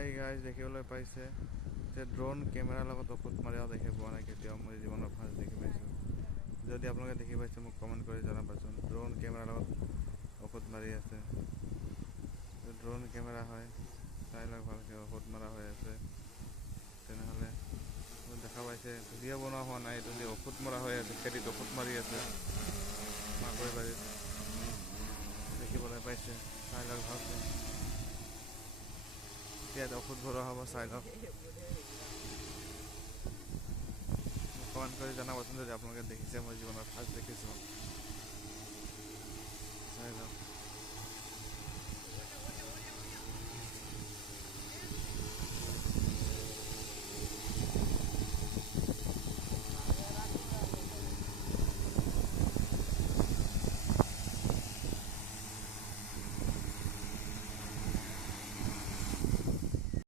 Hi guys, দেখিবলৈ পাইছে যে ড্ৰোন কেমেৰাৰ লগত ঔষধ মাৰিও দেখি পোৱা নাই কেতিয়াও। মই জীৱনত ফাৰ্ষ্ট দেখি পাইছোঁ। যদি আপোনালোকে দেখি পাইছে মোক কমেণ্ট কৰি জনাবচোন। ড্ৰোন কেমেৰাৰ লগত ঔষধ মাৰি আছে। ড্ৰোন কেমেৰা হয়, চাই লওক ভালকৈ। ঔষধ মাৰা হৈ আছে। তেনেহ'লে দেখা পাইছে ভিডিঅ' বনোৱা হোৱা নাই, এইটো যে ঔষধ মৰা হৈ আছে, খেতিত ঔষধ মাৰি আছে মাকৈ বাৰীত। দেখিবলৈ পাইছে, চাই লওক ভালকৈ। ইয়াত ঔষধ ভৰোৱা হ'ব, চাই লওক। কমেণ্ট কৰি জনাবচোন যদি আপোনালোকে দেখিছে। মই জীৱনত ফাৰ্ষ্ট দেখিছোঁ, চাই লওক।